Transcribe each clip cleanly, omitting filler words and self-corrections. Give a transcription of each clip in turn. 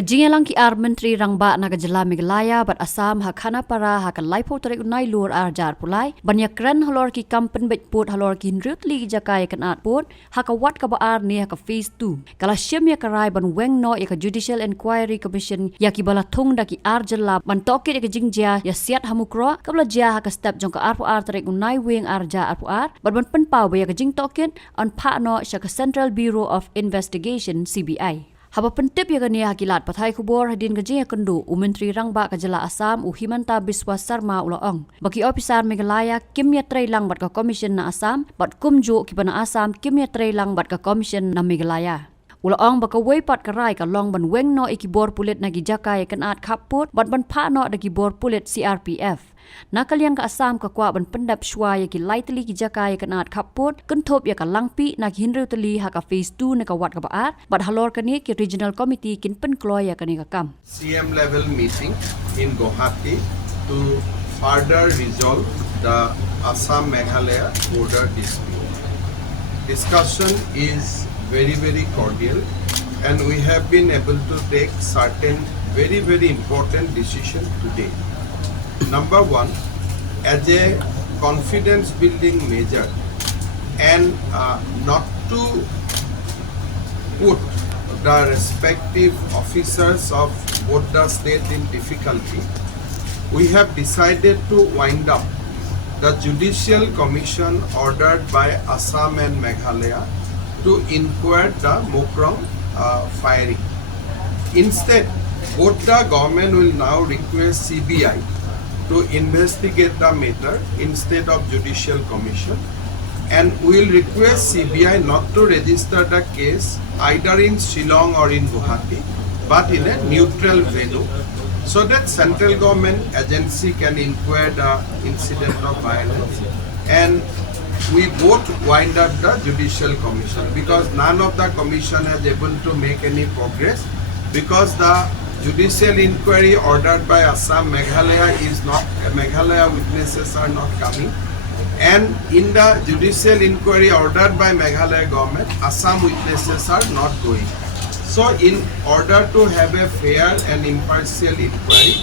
Kajingalang ki ar menteri rangba na Judicial Meghalaya bat Assam hakana para hakan laipo tarik unai lur arjar pulai banyak keren halor ki kampen bet put halor ki nrut li jakai kan at put hakawat ka baar ni haka phase 2 kala syem ya karai ban Weng no ya ka Judicial Inquiry Commission ya ki bala thung da ki ar jala ban tokit ya jingjia ya siat ha Mukroh kabla jia haka step jong ka ar tarik unai Weng arja ar ban penpau ya ka jing tokit on phah no sya ka Central Bureau of Investigation CBI. Haba pentip ya kania hakilat pathai kubor hadin gajiya kendu Menteri Rangba Kajala Assam Himanta Biswa Sarma ulaong. Bagi opisar Meghalaya kimya trailang bat ka Commission na Assam bat kumju kipana Assam kimya trailang bat ka Commission na Meghalaya. Ulaong baka waypat karai ka long ban Weng no ikibor pulit na gijakay kan at kaput bat ban phah no da gibor pulit CRPF. Nakaliang ka Assam ka kwa ban pendap shwa ya ki lightly ki jakai kan at kaput kuntop ya ka langpi na hinru tali ha ka phase 2 na ka wat ka baat bat halor kani ki regional committee kin penkloy ya kani ka kam CM level meeting in Guwahati to further resolve the Assam Meghalaya border dispute. Discussion is very cordial and we have been able to take certain very important decision today. Number one, as a confidence building measure and not to put the respective officers of both the state in difficulty, we have decided to wind up the Judicial Commission ordered by Assam and Meghalaya to inquire the Mukroh firing. Instead, both the government will now request CBI to investigate the matter instead of Judicial Commission, and we will request CBI not to register the case either in Shillong or in Guwahati but in a neutral venue so that central government agency can inquire the incident of violence and we both wind up the Judicial Commission, because none of the commission has able to make any progress because the Judicial Inquiry ordered by Assam Meghalaya is not, Meghalaya witnesses are not coming, and in the Judicial Inquiry ordered by Meghalaya government, Assam witnesses are not going. So in order to have a fair and impartial inquiry,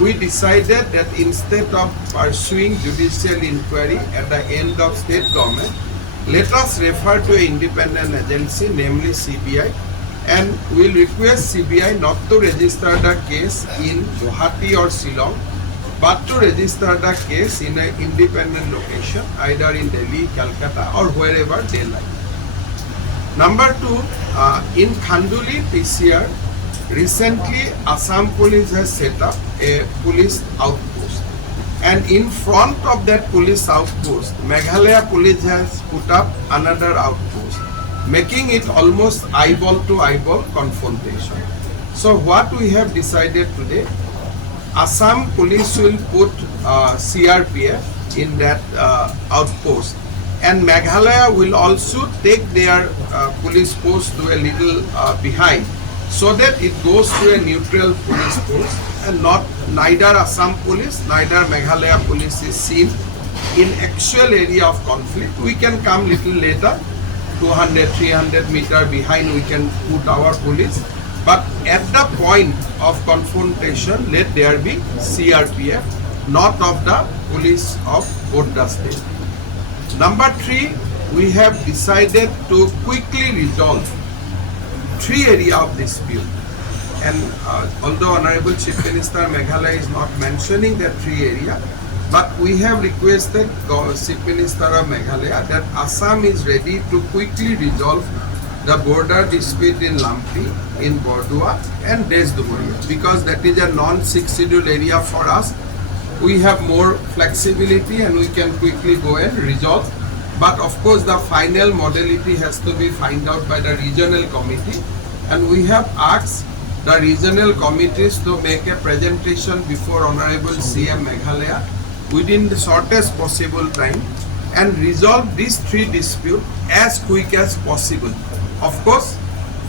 we decided that instead of pursuing Judicial Inquiry at the end of state government, let us refer to an independent agency, namely CBI, and we'll request CBI not to register the case in Guwahati or Shillong, but to register the case in an independent location, either in Delhi, Calcutta or wherever they like. Number two, in Khanduli PCR, recently Assam Police has set up a police outpost, and in front of that police outpost, Meghalaya Police has put up another outpost, making it almost eyeball to eyeball confrontation. So what we have decided today, Assam Police will put CRPF in that outpost, and Meghalaya will also take their police post to a little behind, so that it goes to a neutral police post and neither Assam Police neither Meghalaya Police is seen in actual area of conflict. We can come little later, 200-300 meter behind we can put our police, but at the point of confrontation let there be CRPF, not of the police of both the state. Number three, we have decided to quickly resolve three area of dispute, and although Honorable Chief Minister Meghalaya is not mentioning that three area, but we have requested Chief Minister of Meghalaya that Assam is ready to quickly resolve the border dispute in Lampi, in Bordua and Desdumuria, because that is a non-6 schedule area for us. We have more flexibility and we can quickly go and resolve. But of course the final modality has to be found out by the regional committee, and we have asked the regional committees to make a presentation before Honorable CM Meghalaya within the shortest possible time and resolve these three disputes as quick as possible. Of course,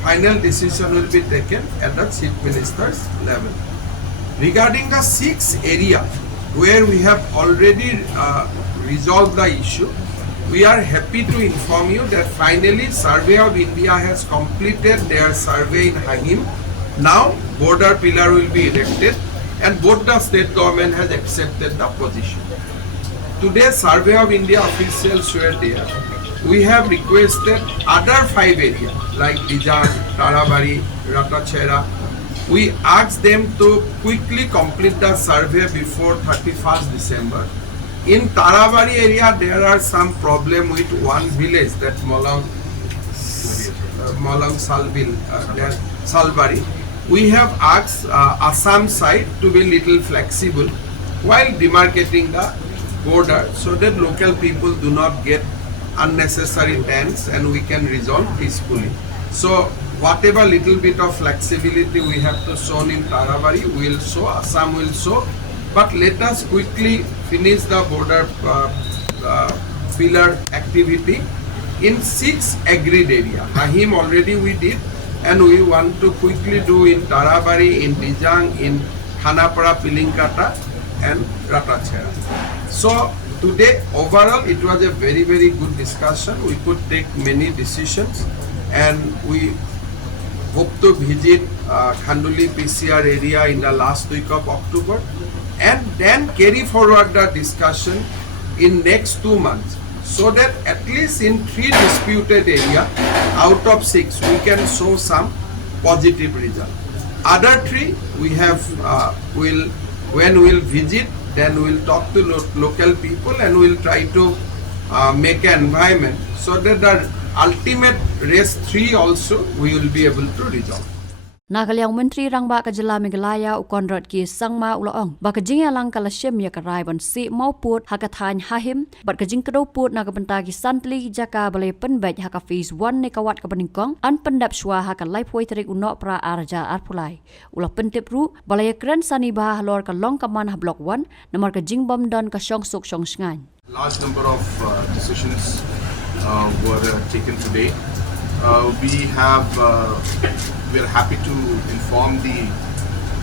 final decision will be taken at the Chief Minister's level. Regarding the 6 area where we have already resolved the issue, we are happy to inform you that finally Survey of India has completed their survey in Hagim Now border pillar will be erected, and both the state government has accepted the position. Today Survey of India officials were there. We have requested other 5 areas like Dijan, Tarabari, Ratachera. We asked them to quickly complete the survey before 31st December. In Tarabari area, there are some problem with one village, that Molang Salbil, Salbari. We have asked Assam side to be little flexible while demarcating the border, so that local people do not get unnecessary tense and we can resolve peacefully. So whatever little bit of flexibility we have to show in Tarabari, we will show, Assam will show, but let us quickly finish the border pillar activity in 6 agreed area. Mahim already we did, and we want to quickly do in Tarabari, in Dijang, in Khanapara, Pilinkata and Ratachera. So today overall it was a very good discussion. We could take many decisions, and we hope to visit Khanduli PCR area in the last week of October, and then carry forward the discussion in next 2 months, so that at least in 3 disputed area out of 6 we can show some positive result. Other 3 we have when we'll visit, then we'll talk to local people, and we'll try to make an environment so that the ultimate rest 3 also we will be able to resolve. Nagaliang Menteri Rangba Kajala Meghalaya ukondrot ki sangma uloong bakajing alang kalasem ya karai ban si mauput hakathan hahim bat kajing kedoput nagabenta ki santli jaka balai penbaj haka phase 1 nekawat kabaningkong an pendap shwa haka laipoi terik unok pra arja arpulai ulah pentip ru balai kren sani bah halor ka long kaman ha block 1 nomor kajing bom don ka shong sok shong sngan. Large number of decisions were taken today. We are happy to inform the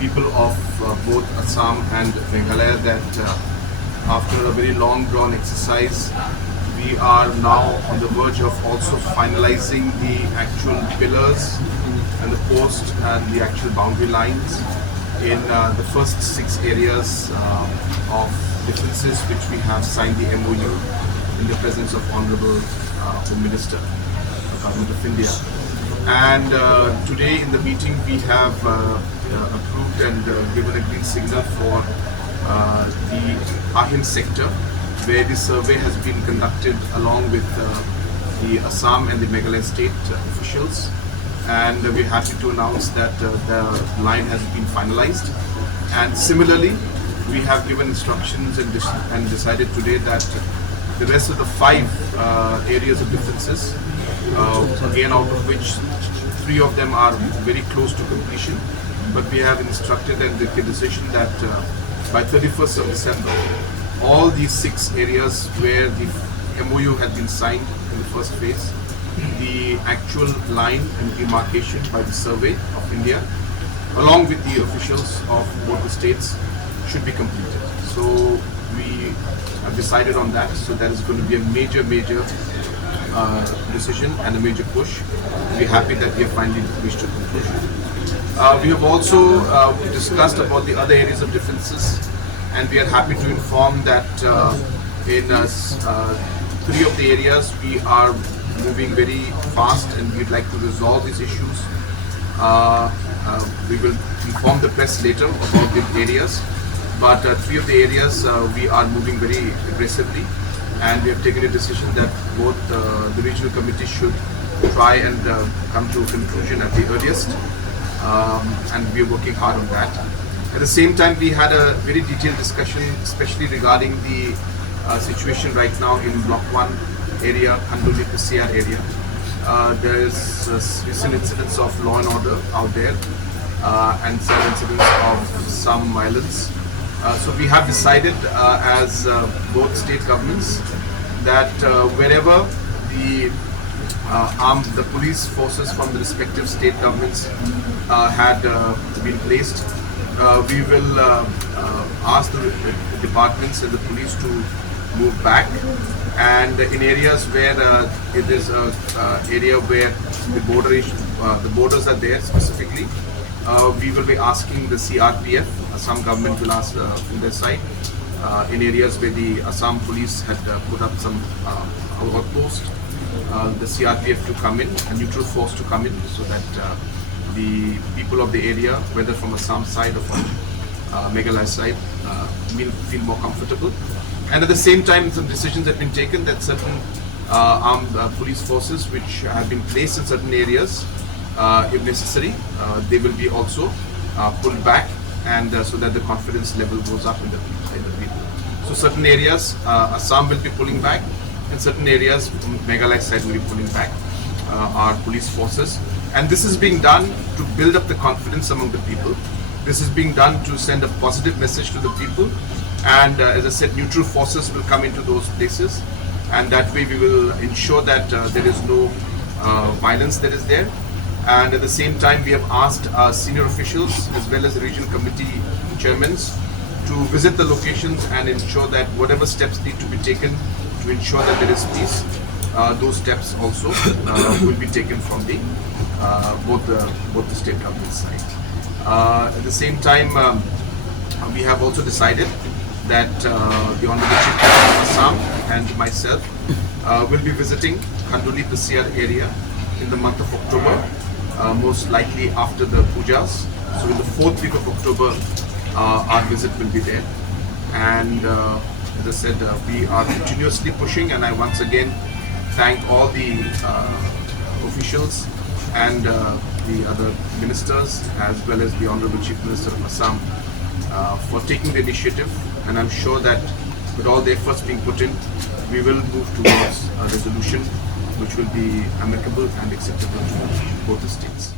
people of both Assam and Meghalaya that after a very long drawn exercise, we are now on the verge of also finalizing the actual pillars and the post and the actual boundary lines in the first 6 areas of differences which we have signed the MOU in the presence of Honorable Home Minister, Government of India. And today in the meeting we have approved and given a green signal for the Ahim sector, where the survey has been conducted along with the Assam and the Meghalaya state officials, and we're happy to announce that the line has been finalized. And similarly, we have given instructions and decided today that the rest of the 5 areas of differences, again out of which 3 of them are very close to completion, but we have instructed and taken a decision that by 31st of December, all these 6 areas where the MOU had been signed in the first phase, the actual line and demarcation by the Survey of India, along with the officials of both the states, should be completed. So we have decided on that. So that is going to be a major decision and a major push. We're happy that we have finally reached a conclusion. We have also discussed about the other areas of differences, and we are happy to inform that in 3 of the areas we are moving very fast and we'd like to resolve these issues. We will inform the press later about the areas, but 3 of the areas we are moving very aggressively, and we have taken a decision that both the regional committee should try and come to a conclusion at the earliest, and we are working hard on that. At the same time, we had a very detailed discussion, especially regarding the situation right now in Block 1 area, Khanduli PCR area. There is recent incidents of law and order out there, and some incidents of some violence. So we have decided as both state governments that wherever the police forces from the respective state governments had been placed, we will ask the departments and the police to move back, and in areas where it is an area where the borders are there specifically, we will be asking the CRPF, Assam government will ask from their side, in areas where the Assam police had put up some outpost, the CRPF to come in, a neutral force to come in, so that the people of the area, whether from Assam side or from Meghalaya side, will feel more comfortable. And at the same time, some decisions have been taken that certain armed police forces which have been placed in certain areas, if necessary, they will be also pulled back, and so that the confidence level goes up in the people. So certain areas, Assam will be pulling back, and certain areas, Meghalaya side will be pulling back our police forces. And this is being done to build up the confidence among the people. This is being done to send a positive message to the people. And as I said, neutral forces will come into those places. And that way we will ensure that there is no violence that is there. And at the same time, we have asked our senior officials as well as the regional committee chairmen to visit the locations and ensure that whatever steps need to be taken to ensure that there is peace, those steps also will be taken from the both the state government side. At the same time, we have also decided that the Honorable Chief Minister of Assam and myself will be visiting Khanduli Tasir area in the month of October, most likely after the pujas. So in the 4th week of October, our visit will be there. And as I said, we are continuously pushing, and I once again thank all the officials and the other ministers as well as the Honorable Chief Minister of Assam for taking the initiative. And I'm sure that with all the efforts being put in, we will move towards a resolution which will be amicable and acceptable to both the states.